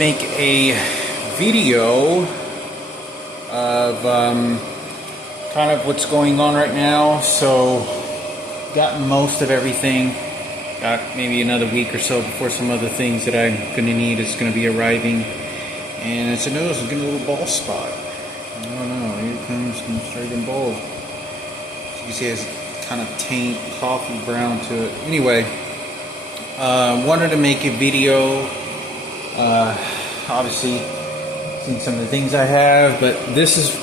make a video of kind of what's going on right now. So got most of everything. Got maybe another week or so before some other things that I'm going to need is going to be arriving. And as I notice, I'm getting a little bald spot. I don't know, here it comes, I'm starting bald. As you can see, it has kind of taint, coffee brown to it. Anyway, wanted to make a video. Obviously, seen some of the things I have, but this is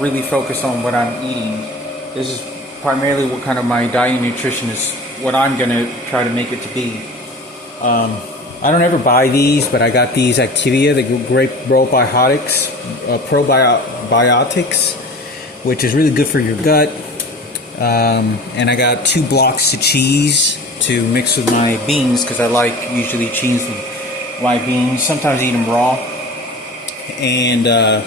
really focused on what I'm eating. This is primarily what kind of my diet and nutrition is, what I'm going to try to make it to be. I don't ever buy these, but I got these Activia, the great probiotics, which is really good for your gut. And I got 2 blocks of cheese to mix with my beans, because I like usually cheese with my beans. Sometimes I eat them raw. And I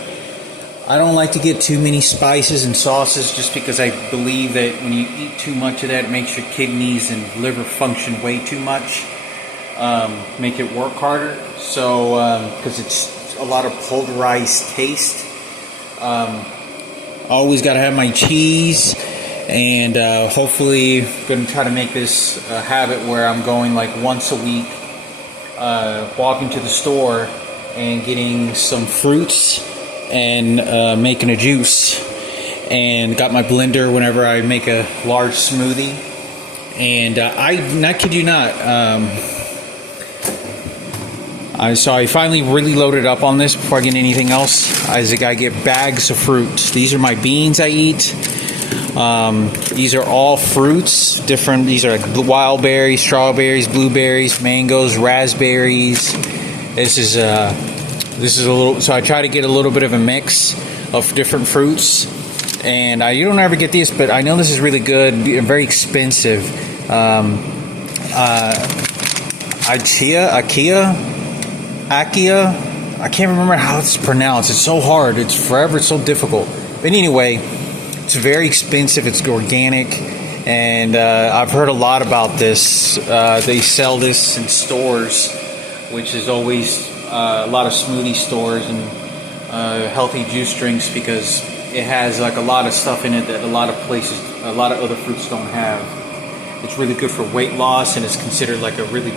don't like to get too many spices and sauces, just because I believe that when you eat too much of that, it makes your kidneys and liver function way too much. Make it work harder. So, because it's a lot of pulverized taste. Always got to have my cheese. And hopefully going to try to make this a habit where I'm going like once a week, walking to the store and getting some fruits and making a juice. And got my blender whenever I make a large smoothie. And I kid you not, so I finally really loaded up on this before I get anything else. I get bags of fruits. These are my beans I eat. These are all fruits, different. These are like wild berries, strawberries, blueberries, mangoes, raspberries. This is a little. So I try to get a little bit of a mix of different fruits. And you don't ever get these, but I know this is really good. Very expensive. Akia. I can't remember how it's pronounced. It's so hard. It's so difficult. But anyway, it's very expensive. It's organic, and I've heard a lot about this. They sell this in stores, which is always a lot of smoothie stores and healthy juice drinks, because it has like a lot of stuff in it that a lot of other fruits don't have. It's really good for weight loss, and it's considered like a really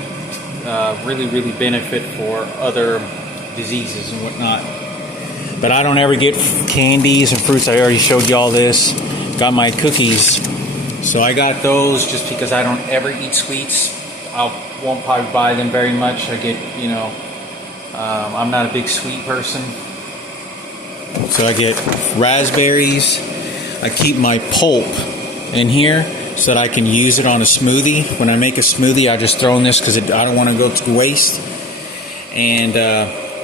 benefit for other diseases and whatnot. But I don't ever get candies and fruits. I already showed you all this. Got my cookies. So I got those just because I don't ever eat sweets. I won't probably buy them very much. I get, I'm not a big sweet person. So I get raspberries. I keep my pulp in here so that I can use it on a smoothie. When I make a smoothie, I just throw in this because I don't want to go to waste. And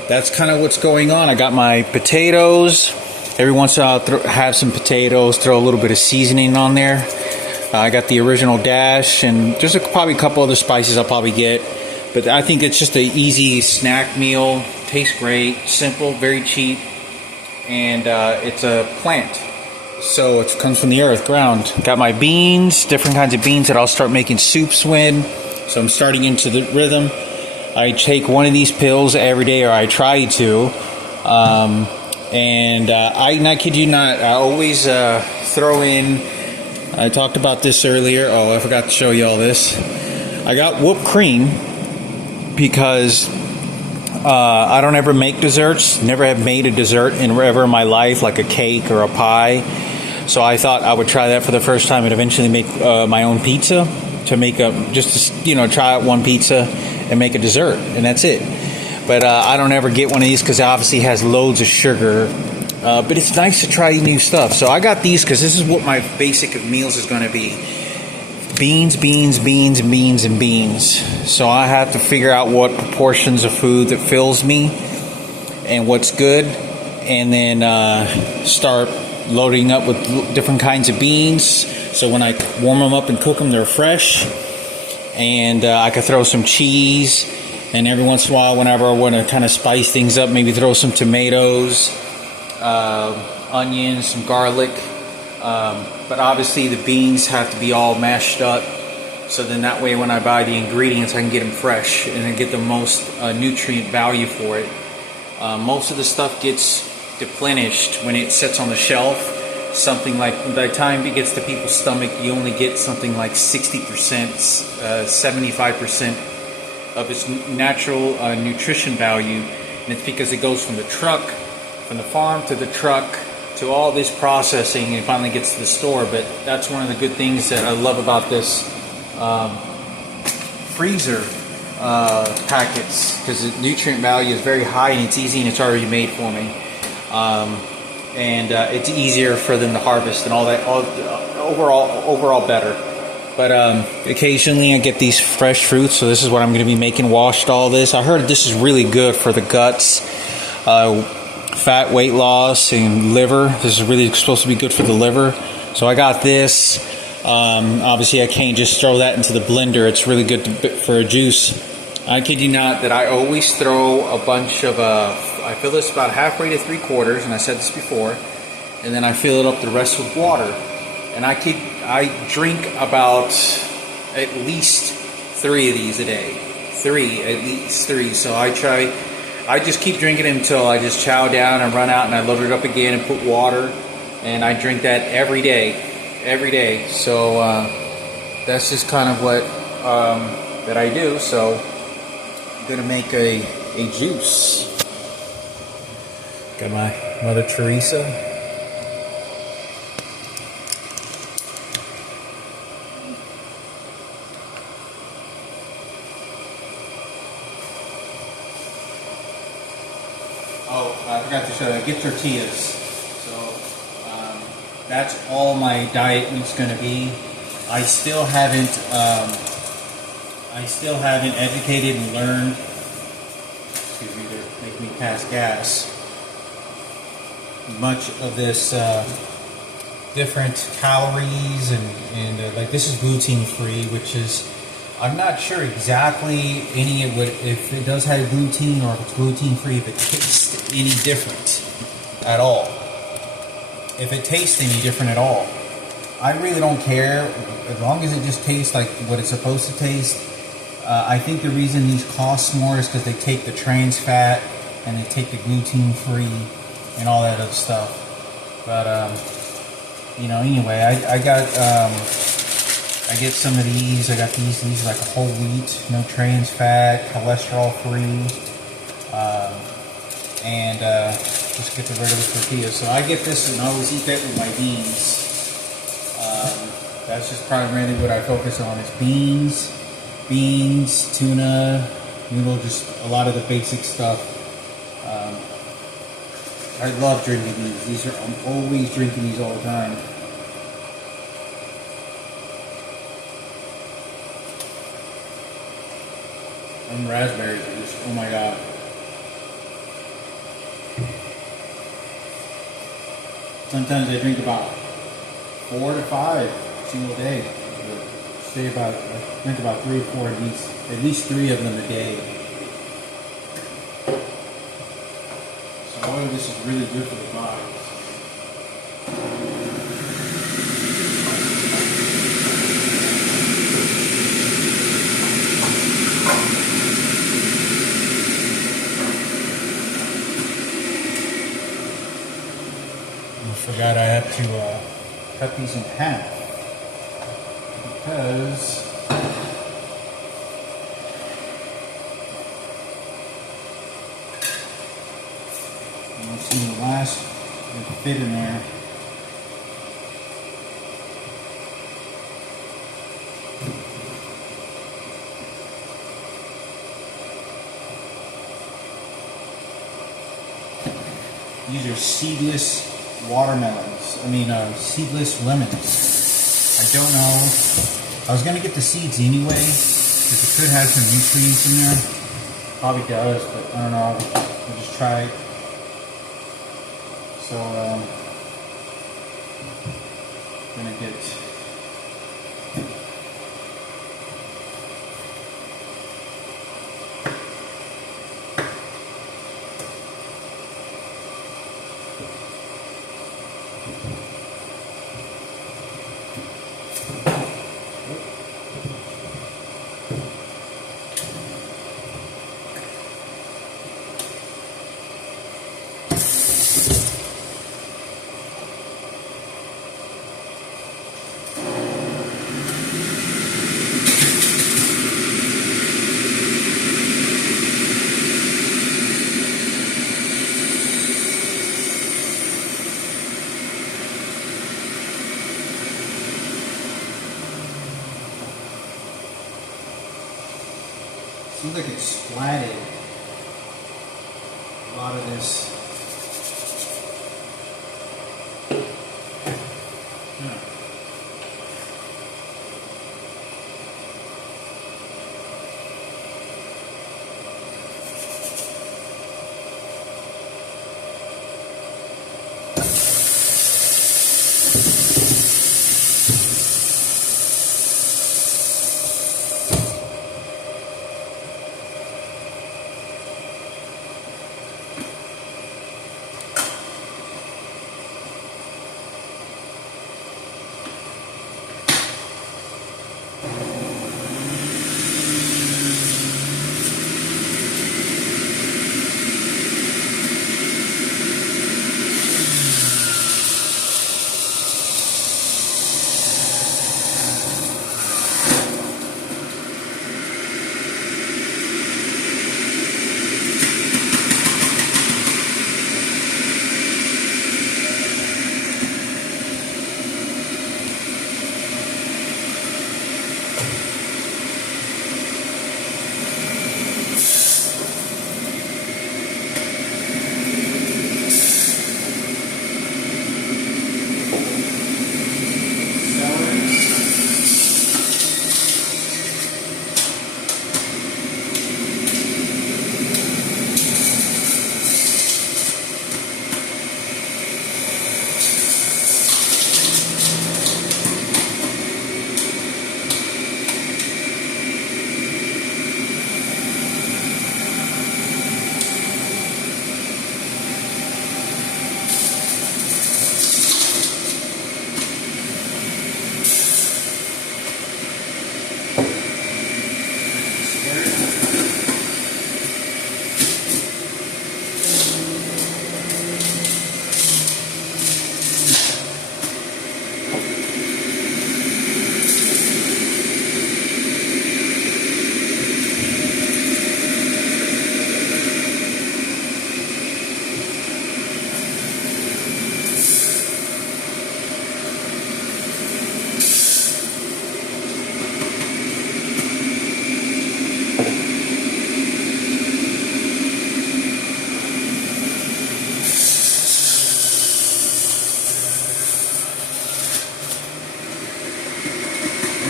that's kind of what's going on. I got my potatoes. Every once in a while, have some potatoes, throw a little bit of seasoning on there. I got the original dash, and there's probably a couple other spices I'll probably get. But I think it's just an easy snack meal. Tastes great, simple, very cheap. And it's a plant. So it comes from the earth, ground. Got my beans, different kinds of beans that I'll start making soups with. So I'm starting into the rhythm. I take one of these pills every day, or I try to. And I kid you not, I always throw in, I talked about this earlier. Oh, I forgot to show you all this. I got whipped cream because I don't ever make desserts. Never have made a dessert ever in my life, like a cake or a pie. So I thought I would try that for the first time and eventually make my own pizza, to make try out one pizza and make a dessert, and that's it. But I don't ever get one of these because it obviously has loads of sugar. But it's nice to try new stuff. So I got these because this is what my basic of meals is going to be. Beans, beans, beans, beans, and beans. So I have to figure out what proportions of food that fills me and what's good. And then start loading up with different kinds of beans. So when I warm them up and cook them, they're fresh. And I could throw some cheese. And every once in a while, whenever I want to kind of spice things up, maybe throw some tomatoes, onions, some garlic. But obviously the beans have to be all mashed up So then that way when I buy the ingredients, I can get them fresh and then get the most nutrient value for it. Most of the stuff gets depleted when it sits on the shelf. Something like, by the time it gets to people's stomach, you only get something like 60%, 75% of its natural nutrition value. And it's because it goes from the truck, from the farm to the truck, to all this processing, and it finally gets to the store. But that's one of the good things that I love about this freezer packets, because the nutrient value is very high and it's easy and it's already made for me. And it's easier for them to harvest and all that. Overall better. But occasionally I get these fresh fruits, so this is what I'm going to be making. Washed all this. I heard this is really good for the guts, fat, weight loss, and liver. This is really supposed to be good for the liver. So I got this. Obviously I can't just throw that into the blender. It's really good for a juice. I kid you not that I always throw a bunch of I fill this about halfway to 3/4, and I said this before, and then I fill it up the rest with water. And I drink about at least 3 of these a day. At least three. So I just keep drinking it until I just chow down and run out, and I load it up again and put water, and I drink that every day. So that's just kind of what that I do. So I'm gonna make a juice. Got my Mother Teresa. Oh, I forgot to show you. I get tortillas. So that's all my diet is going to be. I still haven't educated and learned. Excuse me, to make me pass gas. Much of this different calories and like this is gluten free, which is, I'm not sure exactly any of what, if it does have gluten or if it's gluten free, if it tastes any different at all. If it tastes any different at all, I really don't care as long as it just tastes like what it's supposed to taste. I think the reason these cost more is because they take the trans fat and they take the gluten free and all that other stuff. But anyway, I get some of these. I got these are like a whole wheat, no trans fat, cholesterol free, and just get the regular tortillas. So I get this and I always eat that with my beans. That's just primarily what I focus on is beans, tuna, noodle, just a lot of the basic stuff. I love drinking these. I'm always drinking these all the time. And raspberries are just, oh my god. Sometimes I drink about 4 to 5 single day. I drink about 3 or 4 of these, at least 3 of them a day. So all of this is really good for the body. I forgot I have to cut these in half because you'll see the last fit in there. These are seedless watermelons. Seedless lemons. I don't know. I was going to get the seeds anyway, because it could have some nutrients in there. Probably does, but I don't know. I'll just try it. So, I'm going to get... Seems like it's splatted. A lot of this.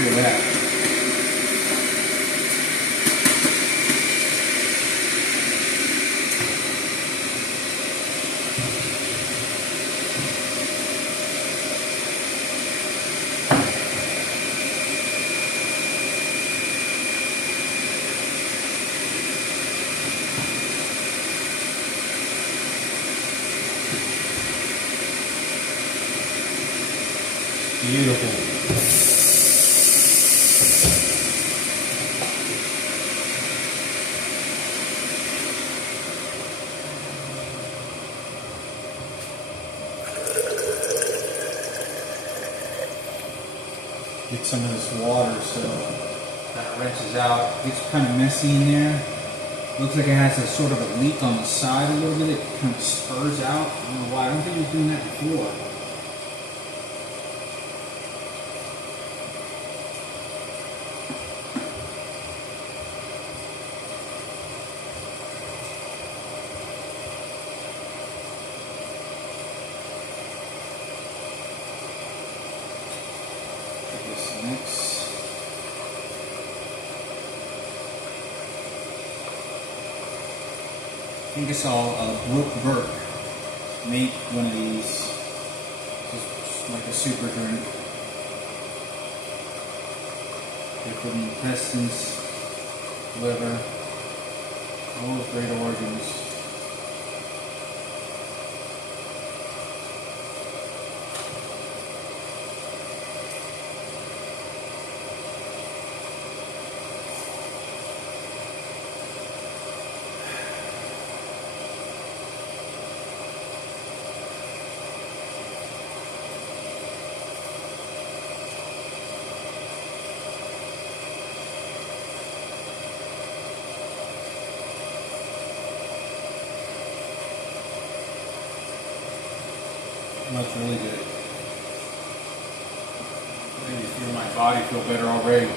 Look at that. Beautiful. Get some of this water so that rinses out. It's kind of messy in there. Looks like it has a sort of a leak on the side a little bit. It kind of spurs out. I don't know why. I don't think it was doing that before. Next. I think I saw Brooke Burke make one of these, just like a super drink. They put in intestines, liver, all those great organs. That's really good. Maybe feel my body feel better already.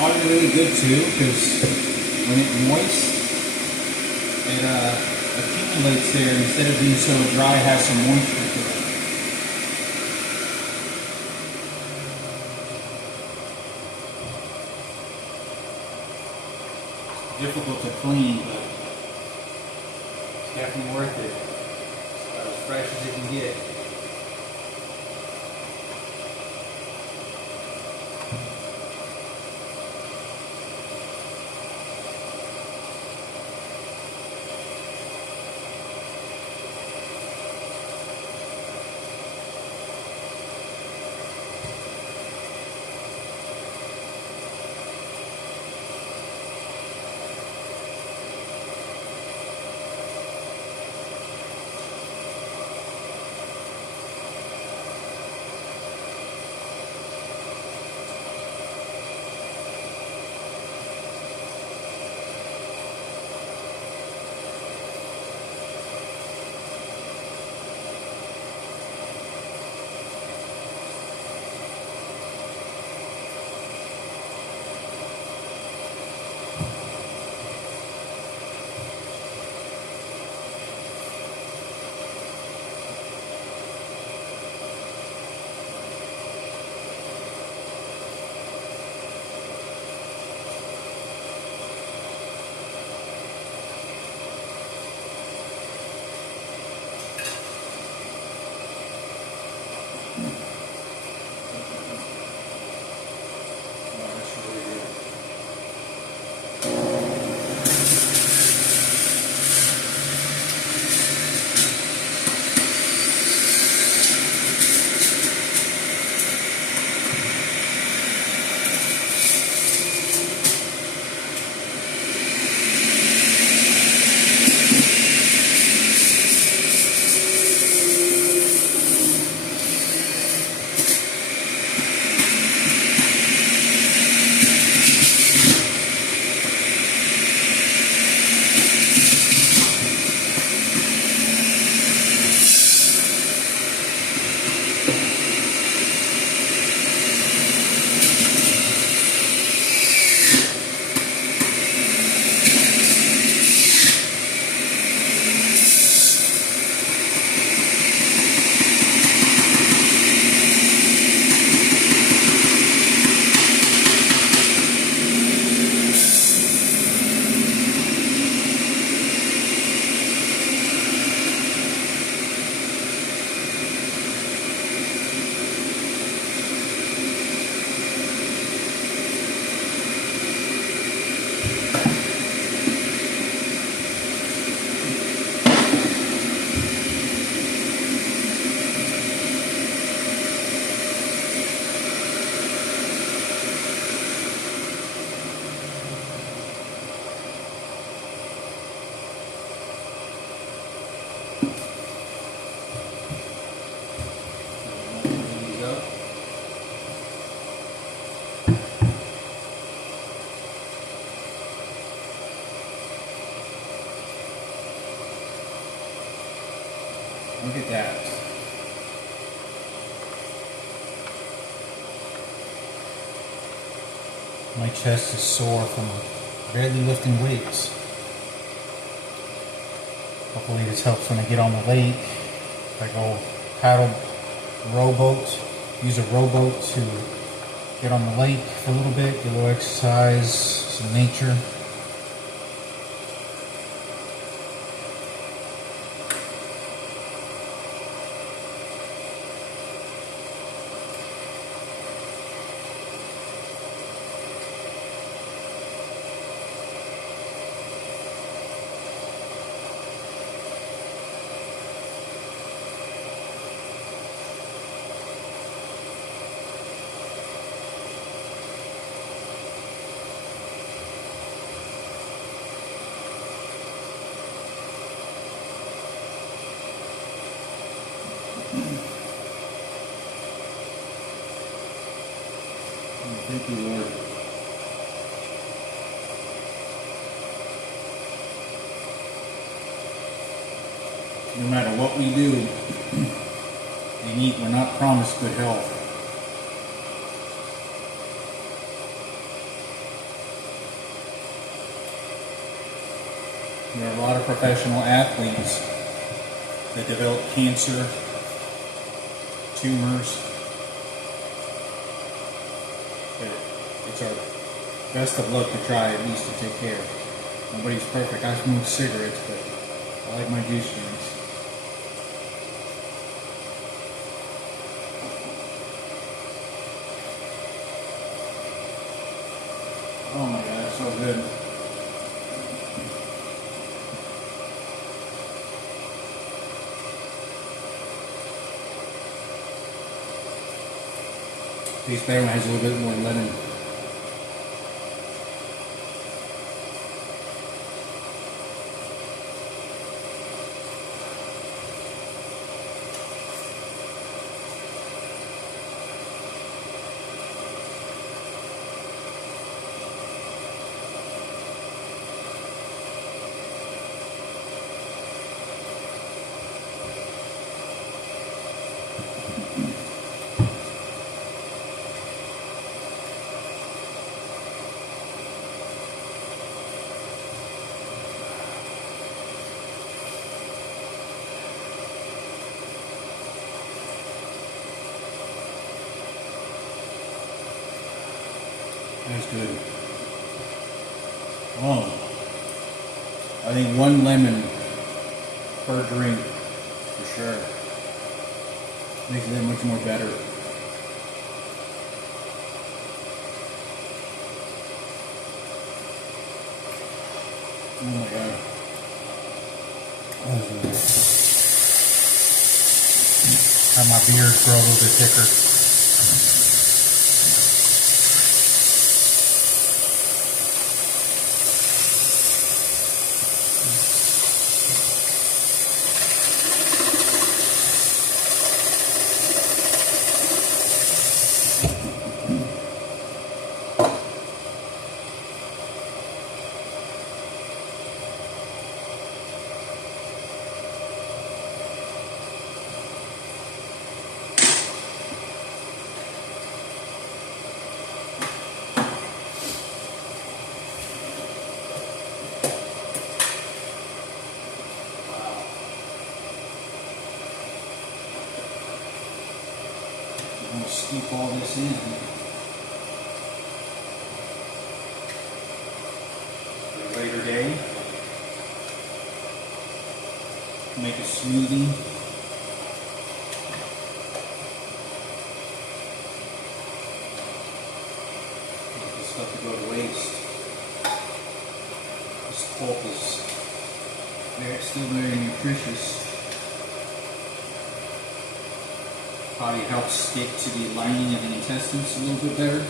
Probably really good too, because when it's moist, it accumulates there instead of being so dry. It has some moisture to it. Difficult to clean, but it's definitely worth it. It's about as fresh as it can get. Look at that. My chest is sore from barely lifting weights. Hopefully this helps when I get on the lake. If I go paddle rowboat, use a rowboat to get on the lake for a little bit, get a little exercise, some nature. Thank you, Lord. No matter what we do and eat, we're not promised good health. There are a lot of professional athletes that develop cancer, tumors. It's our best of luck to try at least to take care. Nobody's perfect. I smoke cigarettes, but I like my juice drinks. Oh my god, it's so good. Tastes better when it has a little bit more lemon. That's good. Oh, I think one lemon per drink for sure makes it that much more better. Oh my god. Have my beard grow a little bit thicker. I'm going to scoop all this in. For a later day. Make a smoothie. Get this stuff to go to waste. This pulp is still very nutritious. Body helps stick to the lining of the intestines a little bit better.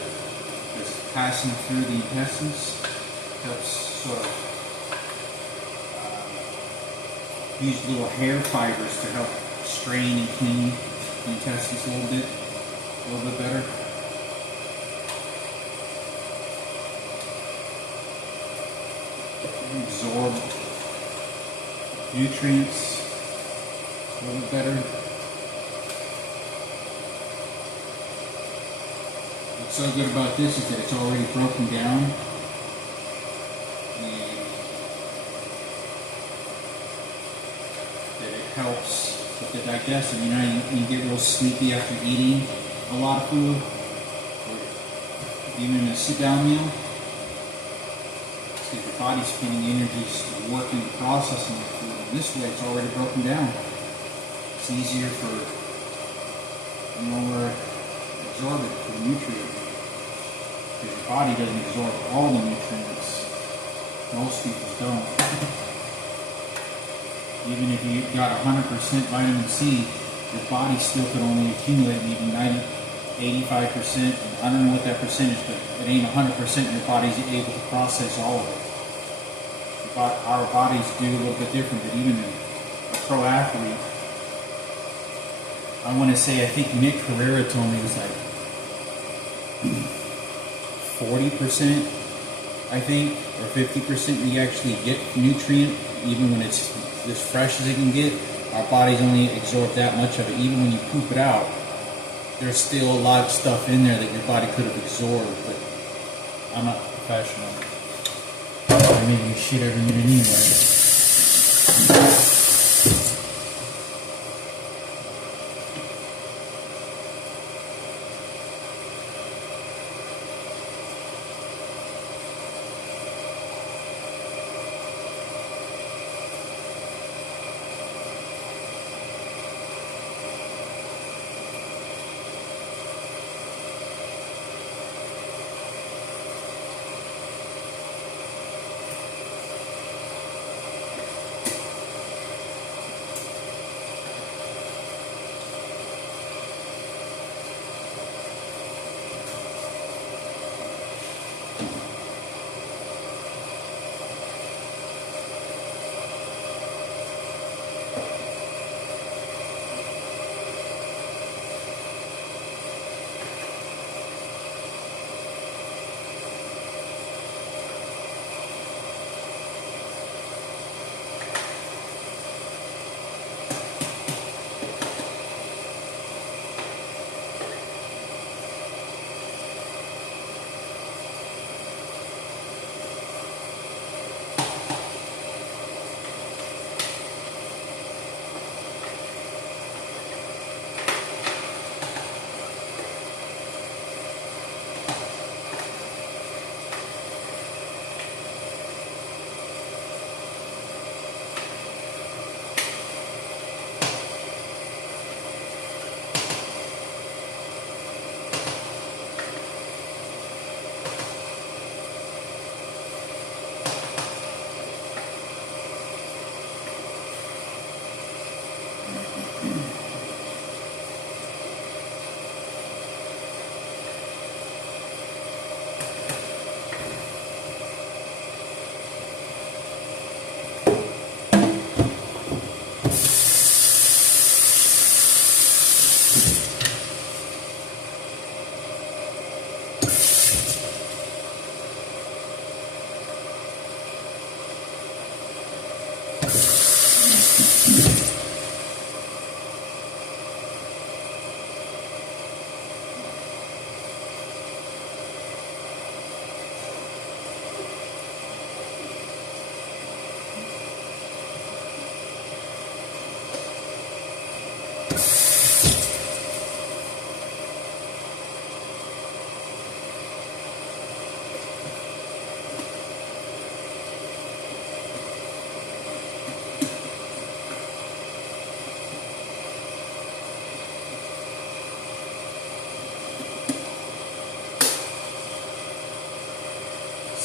It's passing through the intestines. Helps sort of use little hair fibers to help strain and clean the intestines a little bit better. Absorb nutrients a little bit better. What's so good about this is that it's already broken down, and that it helps with the digestion. You know, you get real sleepy after eating a lot of food, or even a sit-down meal. Because your body's spending energy working, processing the food, and this way it's already broken down. It's easier for more absorbent for the nutrients. Because your body doesn't absorb all the nutrients. Most people don't. Even if you got 100% vitamin C, your body still could only accumulate maybe 90, 85%. I don't know what that percentage, but it ain't 100% your body's able to process all of it. But our bodies do a little bit different, but even a pro athlete, I want to say, I think Nick Carrera told me it was like 40%, I think, or 50% you actually get nutrient, even when it's as fresh as it can get. Our bodies only absorb that much of it. Even when you poop it out, there's still a lot of stuff in there that your body could have absorbed, but I'm not professional. I mean, you shit every minute anyway.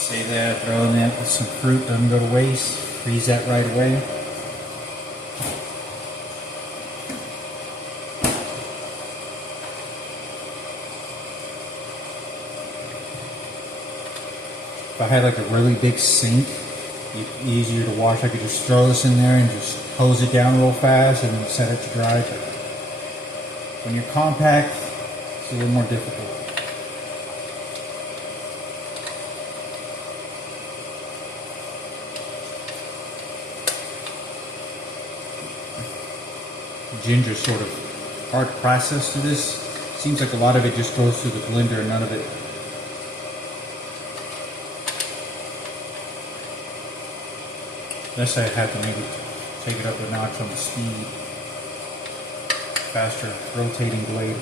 Save that, throw in that with some fruit, doesn't go to waste. Freeze that right away. If I had like a really big sink, it'd be easier to wash. I could just throw this in there and just hose it down real fast and then set it to dry. But when you're compact, it's a little more difficult. Ginger's sort of hard process to this. Seems like a lot of it just goes through the blender and none of it. Guess I'd have to maybe take it up a notch on the speed. Faster rotating blade.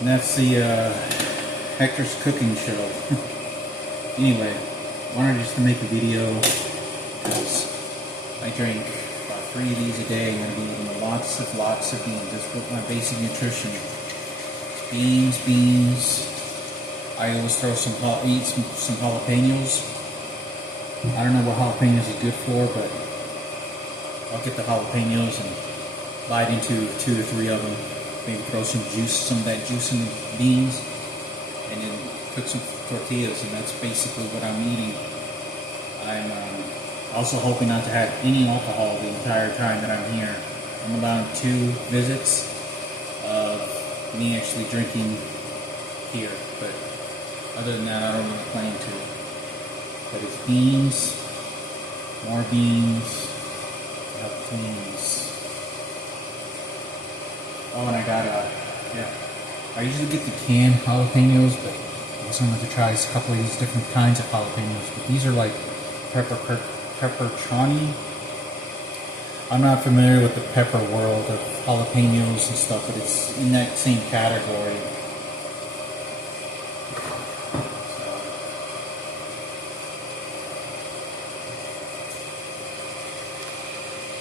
And that's the Hector's Cooking Show. Anyway, I wanted just to make a video because I drink about 3 of these a day. I'm going to be eating lots of beans. That's what my basic nutrition. Beans. I always throw some jalapenos. I don't know what jalapenos are good for, but I'll get the jalapenos and bite into 2 or 3 of them. Maybe throw some of that juice in the beans, and then cook some tortillas, and that's basically what I'm eating. I'm also hoping not to have any alcohol the entire time that I'm here. I'm allowing 2 visits of me actually drinking here, but other than that, I don't really plan to. But it's beans, more beans, jalapenos. Oh, and I got I usually get the canned jalapenos, but I also wanted to try a couple of these different kinds of jalapenos. But these are like pepperoni. I'm not familiar with the pepper world of jalapenos and stuff, but it's in that same category.